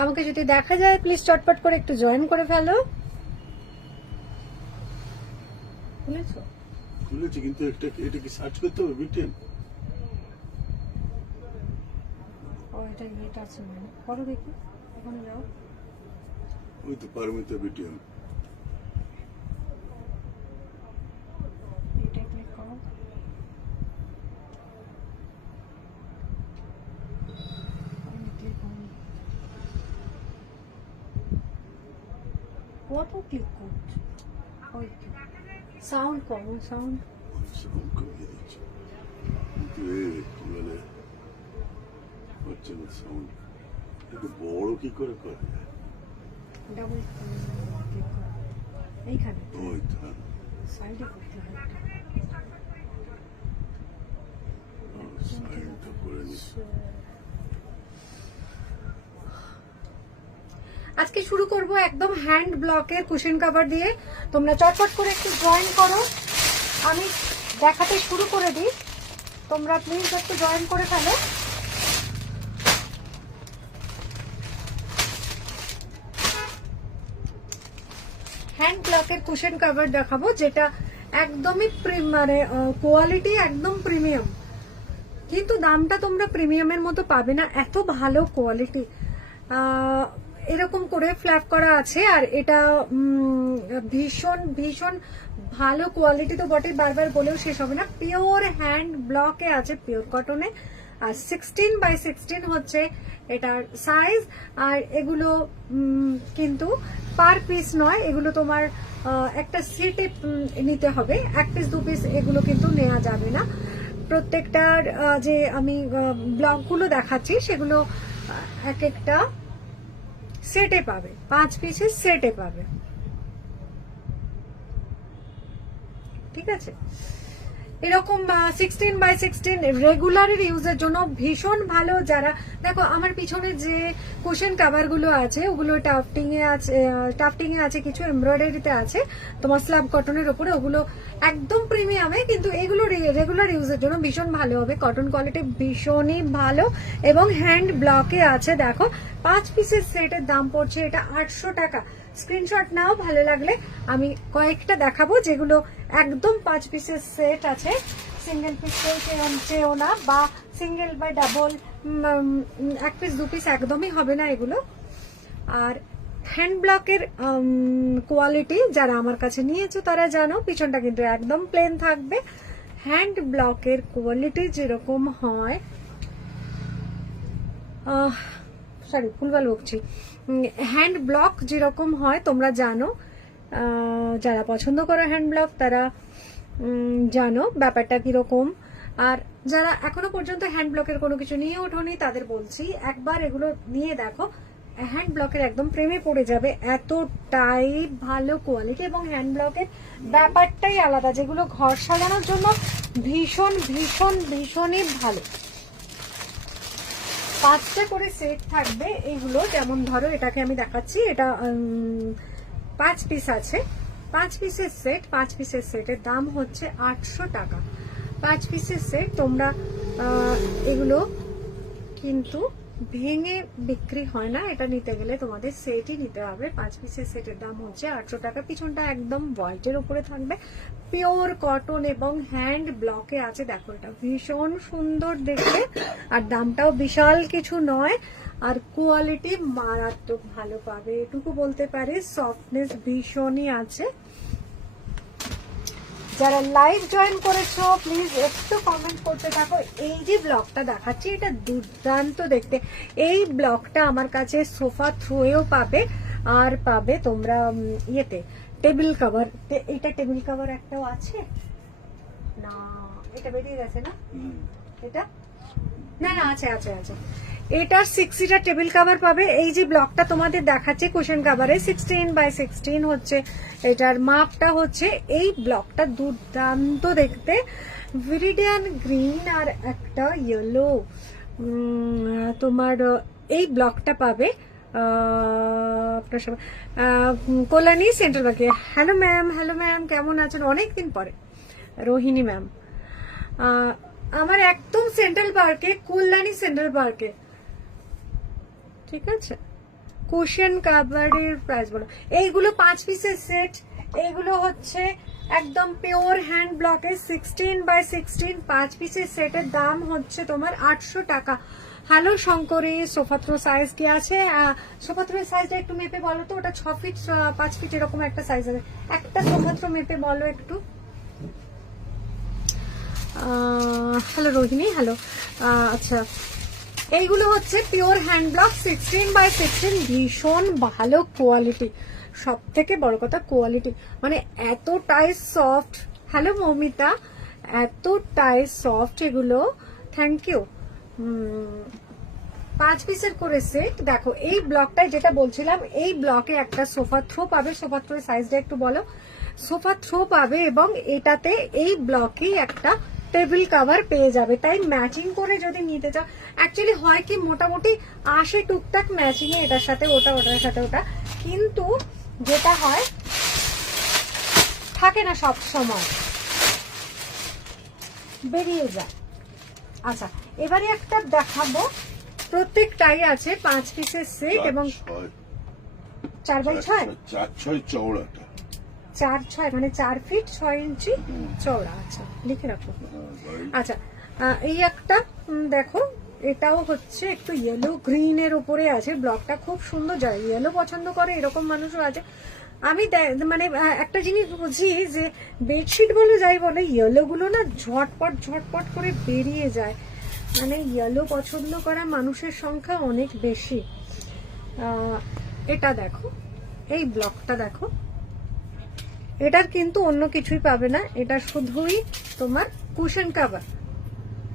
আমাকে যদি দেখা যায় প্লিজ চটপট করে একটু জয়েন করে ফেলো। খুলেছি কিন্তু এটা কি সার্চ করতে হবে বিটিএম? ও এটা এটা আছে মানে করো দেখি, ওখানে যাও। ওই তো পারমিতা বিটিএম। এটা ক্লিক করো। কত ক্লিক করছো? ওই সাউন্ড করো, সাউন্ড সাউন্ড কমিয়ে দিচ্ছি কিন্তু কি বলে হচ্ছে না সাউন্ড। একটু বড় কি করে করে? ডাবল ক্লিক করো এইখানে, ওই তো সাইডে করতে হবে। সাইডটা করে নিচ্ছি। আজকে শুরু করব একদম হ্যান্ড ব্লকের কুশন কভার দিয়ে। তোমরা চটপট করে একটু জয়েন করো, আমি দেখাতে শুরু করে দিই। তোমরা প্লিজ একটু জয়েন করে ফেলো। হ্যান্ড ব্লকের কুশন কভার দেখাবো, যেটা একদমই মানে কোয়ালিটি একদম প্রিমিয়াম, কিন্তু দামটা তোমরা প্রিমিয়ামের মতো পাবে না, এত ভালো কোয়ালিটি। এরকম করে ফ্ল্যাপ করা আছে, আর এটা ভীষণ ভীষণ ভালো কোয়ালিটি তো বটে, বারবার বলেও শেষ হবে না। পিওর হ্যান্ড ব্লকে আছে, পিওর কটনে, আর 16x16 হচ্ছে এটার সাইজ। আর এগুলো কিন্তু পার পিস নয়, এগুলো তোমার একটা সেটে নিতে হবে, এক পিস দু পিস এগুলো কিন্তু নেওয়া যাবে না। প্রত্যেকটার যে আমি ব্লকগুলো দেখাচ্ছি সেগুলো এক একটা সেটে পাবে, 5 পিসের সেটে পাবে, ঠিক আছে। এরকম 16x16 রেগুলার ইউজের জন্য ভীষণ ভালো। যারা দেখো আমার পিছনে যে কুশন কভার গুলো আছে ওগুলো টাফটিং এ আছে, কিছু এমব্রয়ডারিতে আছে তোমার স্ল্যাব কটনের উপরে, ওগুলো একদম প্রিমিয়ামে, কিন্তু এগুলো রেগুলার ইউজের জন্য ভীষণ ভালো হবে। কটন কোয়ালিটি ভীষণই ভালো এবং হ্যান্ড ব্লকে আছে। দেখো 5 পিসের সেটের দাম পড়ছে এটা 800 টাকা। স্ক্রিনশট নাও, ভালো লাগলে আমি কয়েকটা দেখাবো যেগুলো একদম 5 পিসের সেট আছে। সিঙ্গেল পিস চেয়েও না, বা সিঙ্গেল বা ডাবল, এক পিস দু পিস একদমই হবে না এগুলো। আর হ্যান্ড ব্লকের কোয়ালিটি যারা আমার কাছে নিয়েছো তারা জানো, পিছনটা কিন্তু একদম প্লেন থাকবে। হ্যান্ড ব্লকের কোয়ালিটি যেরকম হয়, সরি ভুলভাল বকছি, হ্যান্ড ব্লক যেরকম হয় তোমরা জানো, যারা পছন্দ করো হ্যান্ড ব্লক তারা জানো ব্যাপারটা কিরকম। আর যারা এখনো পর্যন্ত হ্যান্ড ব্লকের কোনো কিছু নিয়ে ওঠোনি তাদের বলছি একবার এগুলো নিয়ে দেখো, হ্যান্ড ব্লকের একদম প্রেমে পড়ে যাবে, এতটাই ভালো কোয়ালিটি এবং হ্যান্ড ব্লকের ব্যাপারটাই আলাদা, যেগুলো ঘর সাজানোর জন্য ভীষণ ভীষণ ভীষণই ভালো। 5টা করে সেট থাকবে এইগুলো, যেমন ধরো এটাকে আমি দেখাচ্ছি, এটা 5 পিস আছে, 5 পিসের সেট, 5 পিসের সেটের দাম হচ্ছে 800 টাকা। 5 পিসের সেট তোমরা এগুলো কিন্তু ভেঙে বিক্রি হয় না, এটা নিতে গেলে তোমাদের সেটই নিতে হবে। 5 পিসের সেটের দাম হচ্ছে 800 টাকা। পিছনটা একদম হোয়াইটের উপরে থাকবে, পিওর কটন এবং হ্যান্ড ব্লকে আছে। দেখো এটা ভীষণ সুন্দর দেখতে, আর দামটাও বিশাল কিছু নয়, আর কোয়ালিটি মারাত্মক ভালো পাবে, এটুকু বলতে পারি। সফটনেস ভীষণই আছে। যারা লাইভ জয়েন করেছো প্লিজ একটু কমেন্ট করতে থাকো। এই যে ব্লকটা দেখাচ্ছি এটা দুর্দান্ত দেখতে, এই ব্লকটা আমার কাছে সোফা থ্রোয়েও পাবে, আর পাবে তোমরা ইয়েতে টেবিল কভার। এটা টেবিল কভার একটাও আছে না, এটা বেরিয়ে গেছে না, এটা না না আছে আছে আছে। এটার 6 সিটার টেবিল কভার পাবে। এই যে ব্লকটা তোমাদের দেখাচ্ছে কুশন কভারে 16x16 হচ্ছে এটার মাপটা হচ্ছে। এই ব্লকটা দুর্দান্ত দেখতে, ভিরিডিয়ান গ্রিন আর একটা ইয়েলো, তোমার এই ব্লকটা পাবে আপনার সবাই কল্যাণী সেন্ট্রাল ব্যাংকে। হ্যালো ম্যাম, হ্যালো ম্যাম, কেমন আছেন? অনেকদিন পরে। রোহিণী ম্যাম, আমার একদম সেন্ট্রাল পার্কে, কল্যাণী সেন্ট্রাল পার্কে, ঠিক আছে। কুশন কাভারের প্রাইস বলো। এইগুলো 5 পিসের সেট, এইগুলো হচ্ছে একদম পিওর হ্যান্ড ব্লকের 16x16 5 পিসের সেটের দাম হচ্ছে তোমার 800 টাকা। হ্যালো শঙ্করে, সোফাথ্রো সাইজ কি আছে? সোফাথ্রোর সাইজটা একটু মেপে বলো তো, ওটা 6 ফিট 5 ফিট এরকম একটা সাইজ আছে, একটা সোফাথ্রো মেপে বলো একটু। Hello Rohini, hello. আচ্ছা, এইগুলো হচ্ছে পিওর হ্যান্ড ব্লক 16x16, ভীষণ ভালো কোয়ালিটি, সব থেকে বড় কথা কোয়ালিটি, মানে এতটাই সফট। হ্যালো মৌমিতা, এতটাই সফট এগুলো, থ্যাংক ইউ। 5 পিসের করে সেট। দেখো এই ব্লকটায় যেটা বলছিলাম, এই ব্লকে একটা সোফা থ্রো পাবে, সোফা থ্রোর সাইজটা একটু বলো। সোফা থ্রো পাবে এবং এটাতে এই ব্লকেই একটা টেবিল কভার পেয়ে যাবে। তাই ম্যাচিং করে যদি নিতে চাও, অ্যাকচুয়ালি হয় কি মোটামুটি আসে টুকটাক ম্যাচিং এ, এটার সাথে ওটা, ওটার সাথে ওটা, কিন্তু যেটা হয় থাকে না সব সময়, বেরিয়ে যায়। আচ্ছা, এবারে একটা দেখাবো, প্রত্যেকটাই আছে 5 পিসের সেট এবং 4x6, 4x6 চওড়াটা, 4x6 মানে 4 ফিট 6 ইঞ্চি চওড়া। আচ্ছা লিখে রাখো। আচ্ছা, এই একটা দেখো, এটাও হচ্ছে একটু ইয়েলো গ্রিনের উপরে আছে, ব্লকটা খুব সুন্দর, যায় ইয়েলো পছন্দ করে এরকম মানুষও আছে। আমি মানে একটা জিনিস বুঝি যে বেডশিট বলো যাই বলে, ইয়েলো গুলো না ঝটপট ঝটপট করে বেরিয়ে যায়, মানে ইয়েলো পছন্দ করা মানুষের সংখ্যা অনেক বেশি। এটা দেখো, এই ব্লকটা দেখো, এটার কিন্তু অন্য কিছুই পাবে না, এটা শুধুই তোমার কুশন কভার।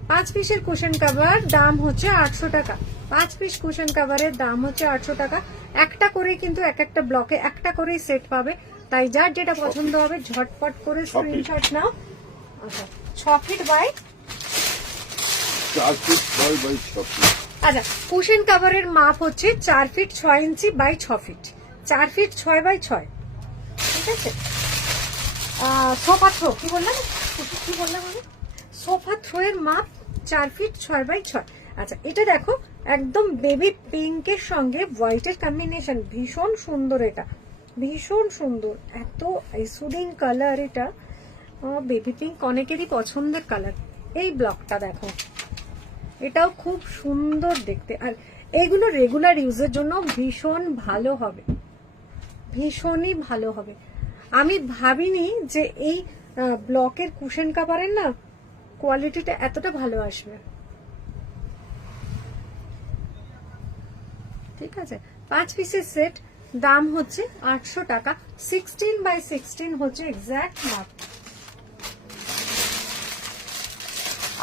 5 পিসের কুশন কভার দাম হচ্ছে 800 টাকা। 5 পিস কুশন কভারের দাম হচ্ছে 800 টাকা। একটা করে কিন্তু এক একটা ব্লকে একটা করেই সেট পাবে, তাই যার যেটা পছন্দ হবে ঝটপট করে স্ক্রিনশট নাও। আচ্ছা, 6 feet by 4 feet 6 by 6 feet. আচ্ছা, কুশন কভারের মাপ হচ্ছে 4 feet 6 inch by 6 feet, 4 feet 6 by 6, ঠিক আছে। সোফা থ্রো কি বললাম, কি বললাম আমি, সোফা থ্রো এর মাপ 4 ফিট 6 বাই 6। আচ্ছা, এটা দেখো একদম বেবি পিঙ্কের সঙ্গে হোয়াইটের কম্বিনেশন, ভীষণ সুন্দর, এটা ভীষণ সুন্দর, এত সুদিং কালার, এটা বেবি পিঙ্ক অনেকেরই পছন্দের কালার। এই ব্লকটা দেখো, এটাও খুব সুন্দর দেখতে, আর এইগুলো রেগুলার ইউজের জন্য ভীষণ ভালো হবে, ভীষণই ভালো হবে। আমি ভাবিনি যে এই ব্লকের কুশন কভারের না কোয়ালিটিটা এতটা ভালো আসবে, ঠিক আছে। 5 পিসের সেট, দাম হচ্ছে 800 টাকা। 16x16 হচ্ছে এক্সাক্ট মাপ।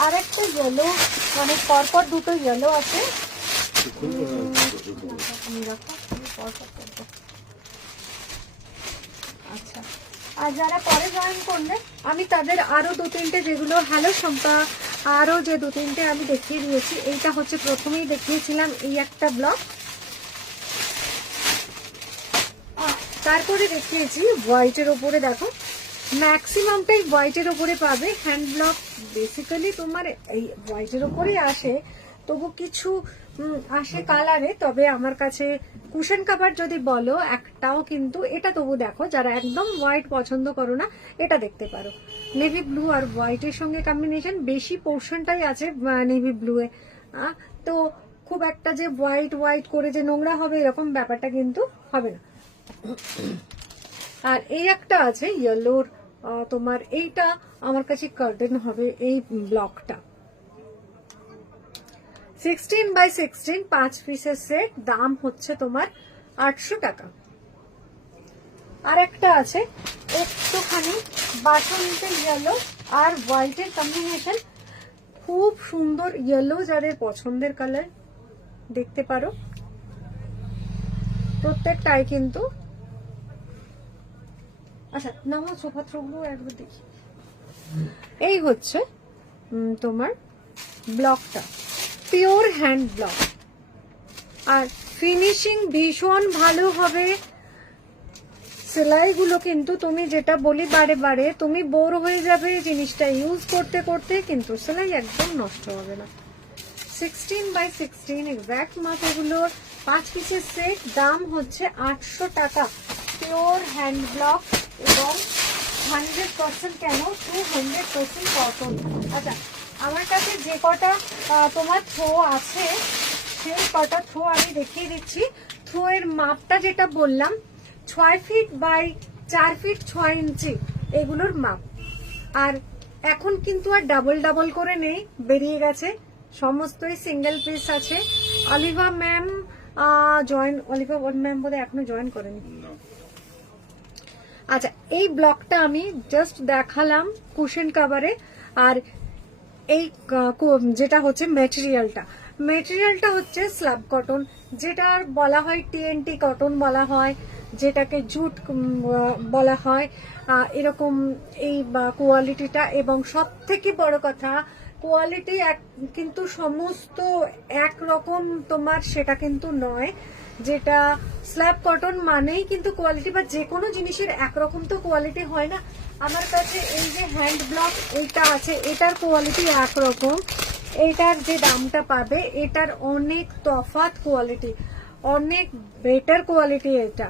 আর একটা ইয়েলো, মানে পরপর দুটো ইয়েলো আছে, আচ্ছা। আর যারা পরে জয়েন করলে আমি তাদের আরো 2-3টে, যেগুলো হ্যালো শম্পা, আরো যে 2-3টে আমি দেখিয়ে দিয়েছি। এইটা হচ্ছে প্রথমেই দেখিয়েছিলাম, এই একটা ব্লক, তারপরে দেখিয়েছি হোয়াইটের ওপরে, দেখো ম্যাক্সিমামটাই হোয়াইটের ওপরে পাবে। হ্যান্ড ব্লক বেসিক্যালি তোমার এই হোয়াইটের ওপরেই আসে, তবু কিছু আসে কালারে। তবে আমার কাছে কুশন কভার যদি বলো একটাও, কিন্তু এটা তবু দেখো, যারা একদম হোয়াইট পছন্দ করো না, এটা দেখতে পারো। নেভি ব্লু আর হোয়াইটের সঙ্গে কম্বিনেশন, বেশি পোর্শনটাই আছে নেভি ব্লু এ, তো খুব একটা যে হোয়াইট হোয়াইট করে যে নোংরা হবে এরকম ব্যাপারটা কিন্তু হবে না। আর এই একটা আছে ইয়েলোর, তোমার এইটা আমার কাছে কার্টেন হবে, এই ব্লকটা 16x16 5 পিসের সেট, দাম হচ্ছে তোমার 800 টাকা। আর একটা আছে একটুখানি বাসন্তী ইয়েলো আর হোয়াইটের কম্বিনেশন, খুব সুন্দর ইয়েলো, যাদের পছন্দের কালার দেখতে পারো, প্রত্যেকটাই কিন্তু। আচ্ছা, নামো সোফা থ্রোগুলো একবার দেখি। এই হচ্ছে তোমার ব্লকটা, পিওর হ্যান্ড ব্লক, আর ফিনিশিং ভীষণ ভালো হবে। সেলাইগুলো কিন্তু তুমি যেটা বলি বারে বারে, তুমি বোর হয়ে যাবে জিনিসটা ইউজ করতে করতে, কিন্তু সেলাই একদম নষ্ট হবে না। 16x16 এক্স্যাক্ট মাপ এগুলোর, 5 পিসের সেট, দাম হচ্ছে 800 টাকা। পিওর হ্যান্ড ব্লক এবং 100% কেন 200% কটন। আচ্ছা, আমার কাছে যে কটা তোমার থ্রো আছে সেই কটা থ্রো আমি দেখিয়ে দিচ্ছি। থ্রো এর মাপটা যেটা বললাম 6 ফিট বাই 4 ফিট 6 ইঞ্চি এগুলোর মাপ। আর এখন কিন্তু আর ডাবল ডাবল করে নেই, বেরিয়ে গেছে, সমস্তই সিঙ্গেল পিস আছে। অলিভা ম্যাম অলিভা ম্যাম বোধহয় এখনো জয়েন করেনি। আচ্ছা, এই ব্লকটা আমি জাস্ট দেখালাম কুশন কাভারে। আর এই যেটা হচ্ছে মেটেরিয়ালটা হচ্ছে স্ল্যাব কটন, যেটা বলা হয় টিএনটি কটন বলা হয়, যেটাকে জুট বলা হয়, এরকম এই কোয়ালিটিটা। এবং সব থেকে বড় কথা, কোয়ালিটি কিন্তু সমস্ত একরকম তোমার সেটা কিন্তু নয়। যেটা স্ল্যাব কটন মানেই কিন্তু কোয়ালিটি, বা যে কোনো জিনিসের একরকম তো কোয়ালিটি হয় না। আমার কাছে এই যে হ্যান্ড ব্লক এইটা আছে, এটার কোয়ালিটি একরকম, এটার যে দামটা পাবে এটার অনেক তফাৎ কোয়ালিটি, অনেক বেটার কোয়ালিটি এটা,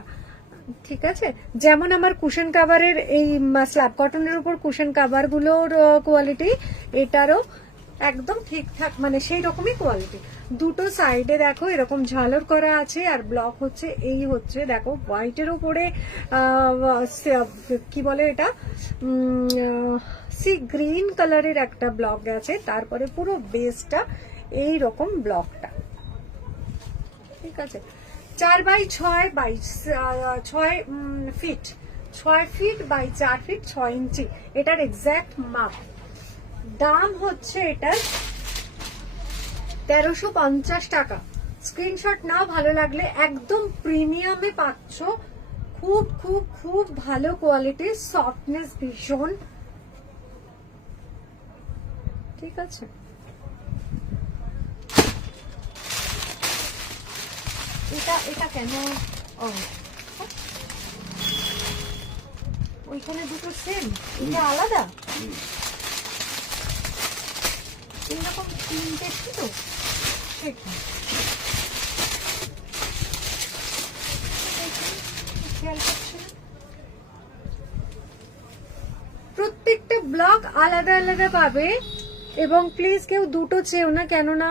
ঠিক আছে। যেমন আমার কুশন কাভারের এই স্ল্যাব কটনের উপর কুশন কাভার গুলোর কোয়ালিটি, এটারও একদম ঠিকঠাক, মানে সেই রকমই কোয়ালিটি। দুটো সাইডে দেখো এরকম ঝালর করা আছে, আর ব্লক হচ্ছে এই হচ্ছে দেখো হোয়াইটের উপরে কি বলে এটা সি গ্রিন কালারের একটা ব্লক গেছে, তারপরে পুরো বেসটা এই রকম ব্লকটা, ঠিক আছে। 4 by 6 by 6 feet, 6 feet by 4 feet 6 inch এটার এক্স্যাক্ট মাপ। দাম হচ্ছে এটার 1350 টাকা। স্ক্রিনশট নাও, ভালো লাগলে। একদম প্রিমিয়ামে পাচ্ছ, খুব খুব খুব ভালো কোয়ালিটির, সফটনেস ভীষণ, ঠিক আছে। এটা কেন ওইখানে দুটো সেম, এটা আলাদা, এইরকম তিনটে ছিল সেটা খেয়াল করছি না। প্রত্যেকটা ব্লক আলাদা আলাদা পাবে, এবং প্লিজ কেউ দুটো চেও না, কেননা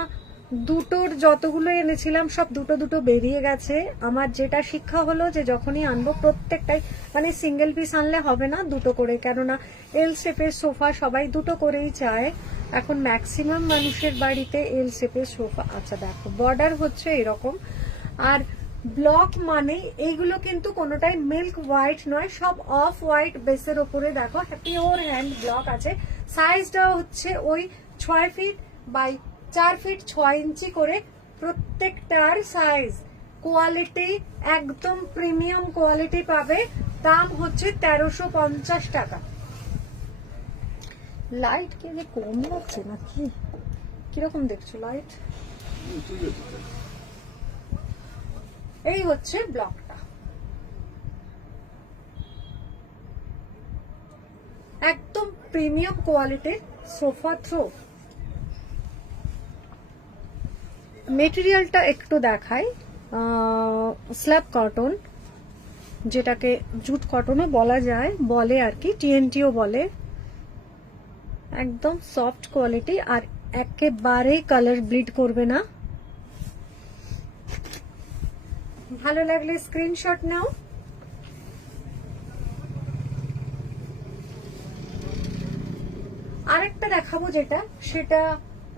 দুটোর যতগুলো এনেছিলাম সব দুটো দুটো বেরিয়ে গেছে। আমার যেটা শিক্ষা হলো যে যখনই আনবো প্রত্যেকটাই, মানে সিঙ্গেল পিস আনলে হবে না, দুটো করে, কেননা এল শেপের সোফা সবাই দুটো করেই চায় এখন, ম্যাক্সিমাম মানুষের বাড়িতে এল শেপের সোফা। আচ্ছা দেখো, বর্ডার হচ্ছে এরকম, আর ব্লক মানে এইগুলো কিন্তু কোনোটাই মিল্ক হোয়াইট নয়, সব অফ হোয়াইট বেসের ওপরে দেখো পিওর হ্যান্ড ব্লক আছে। সাইজটা হচ্ছে ওই 6 ফিট বাই 4 ফিট 6 ইঞ্চি করে প্রত্যেকটার সাইজ। কোয়ালিটি একদম প্রিমিয়াম কোয়ালিটি পাবে। দাম হচ্ছে 1350 টাকা। লাইট কি যে কম লাগছে নাকি, কিরকম দেখছো লাইট? এই হচ্ছে ব্লকটা, একদম প্রিমিয়াম কোয়ালিটির সোফা থ্রো। মেটেরিয়ালটা একটু দেখাই, স্ল্যাব কটন, যেটাকে জুট কটনও বলা যায়, বলে আর কি, টিএনটিও বলে। একদম সফট কোয়ালিটি, আর একেবারে কালার ব্লিড করবে না। ভালো লাগলে স্ক্রিনশট নাও। আরেকটা দেখাবো যেটা, সেটা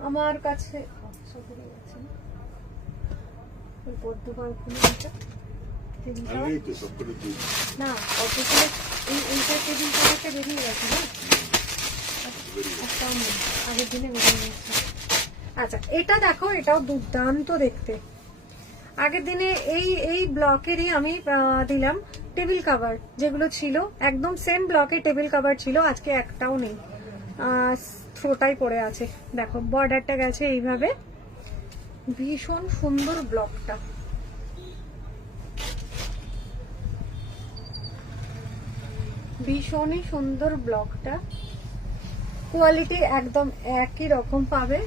আমার কাছে না, কতগুলো এইটা টেবিল একটা বেরিয়ে গেছে না, আগের দিনে বেরিয়ে গেছে। আচ্ছা, এটা দেখো, এটাও দুর্দান্ত দেখতে। আগের দিনে এই ব্লকেরই আমি দিলাম টেবিল কভার, যেগুলো ছিল একদম সেম ব্লকে টেবিল কভার ছিল, আজকে একটাও নেই, থ্রোটাই পড়ে আছে। দেখো বর্ডারটা গেছে এইভাবে, ভীষণ সুন্দর ব্লকটা। ভীষণই সুন্দর ব্লকটা, কোয়ালিটি একদম একই রকম পাবে।